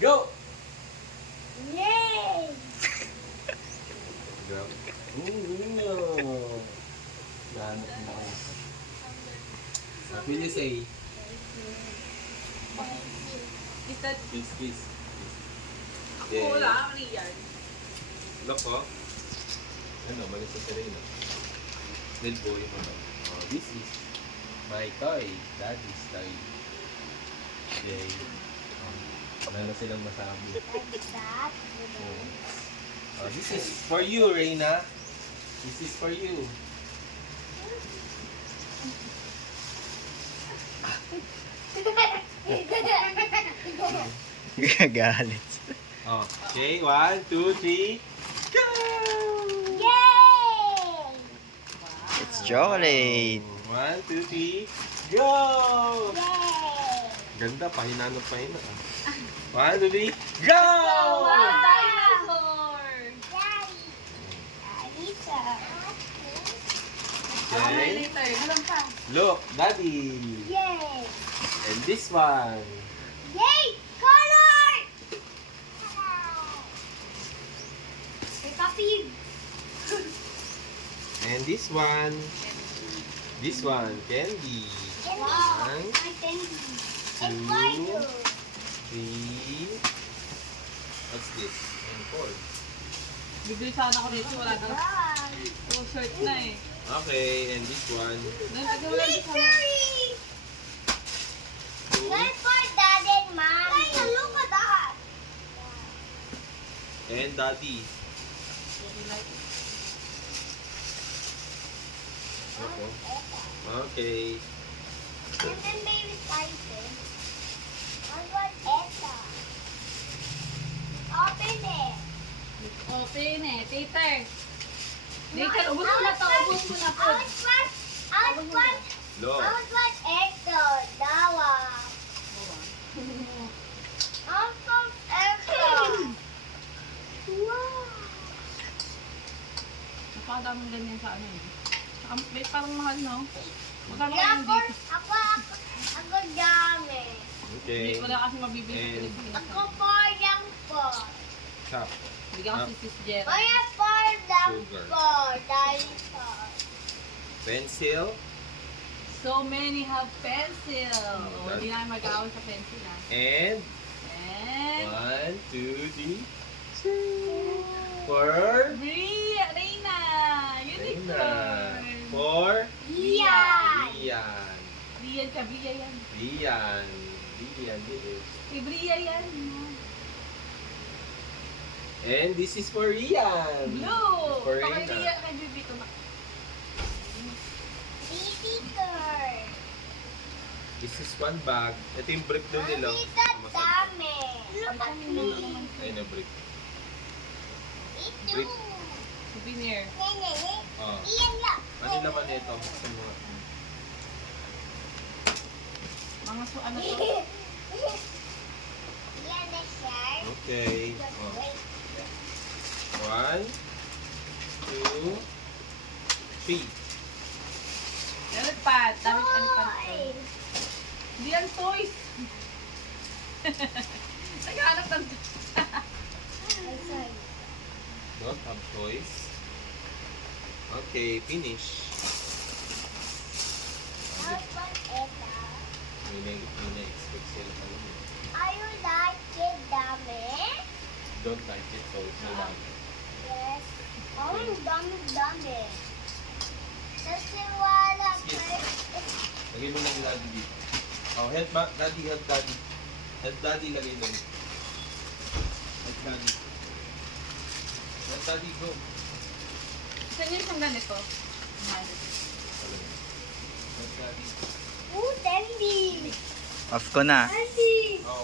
Go! Yay! Go. No. Nahanap mo ako. What will you say? Is that Kiss, kiss. wala? Ano yan? Look, oh. Ano, malis sa Serena. Little boy naman. Oh, this is my toy. Daddy's toy. Okay. Wala na silang masabi. Like that. Oh, this is for you, Reina. This is for you. Gagalit. Oh, okay. 1, 2, 3. Go! Yay! It's chocolate. 1, 2, 3. Go! Yay! Ganda, pahinanong pahina. 1, 2, 3. Go! Wow! Dinosaur! Daddy! Lisa! Okay. Later. Alam pa. Look, Daddy. Yay! And this one. Yay! Color! Hey, Papi! And this one. This one, candy. Wow! One, My candy. It's for two, you. 3. What's this? And 4. Bibili sana ako nito. Wala daw. Wow! Oh, short na eh. Okay, and this one. Victory! 2. Good for Dad and Mommy. Hey, look at that. And Daddy. Okay. And then baby Tyson. What was Etta? Open it. Open eh. Tater. Tater, ubus mo na to. Ubus mo na po. I was one Look. Etta. Dawa. I was Etta. Wow. Napakadaming ganyan sa ano eh. May parang mahal, no? Magkano Yeah, kayo dito? ako dami. Okay. Wala kasi mabibili sa And- Pilipinas. Ako for lang po. Cup. Bigyan kasi sis Jera. Kaya for lang Sugar. po. Dinosaur. Pencil. So many have pencil. Oh, that- hindi na mag-aaway sa pencil ah. And And 1, 2, 3. 4. Bria, Reina, unicorn. 4. Yan. Rian. Brian ka, Bria yan. Rian. Rian. Kay Bria yan. And this is for Rian. Blue. For Kay Reina. Bria, kay Bibi ko na. Visitor. This is one bag. Ito yung brick doon nila. Dito dami. Look at me. Ay, na brick. Ito. Brick. Souvenir. Nene. Oh. Iyan lang. Ano naman ito? Buksan mo nga. Mga so ano to? Iyan na shirt. Okay. Oh. Wait. 1, 2, 3. Elephant. Daming elephant. Toy. Hindi yan toys. Naghanap ng Ay, sorry. Don't have toys. Okay, finish. How's one Etta? May na-expect sila pa naman. Are you like it, dami? Don't like it, so it's no lang. Yes. Oh, dami. Kasi wala Yes. pa. Lagay mo ng daddy dito. Oh, help daddy, help daddy. Help daddy, lagay doon. Help daddy. Help daddy, go. Saan yung isang ganito? Help daddy. Ooh, dandy. Off ko na. Dandy. Oh,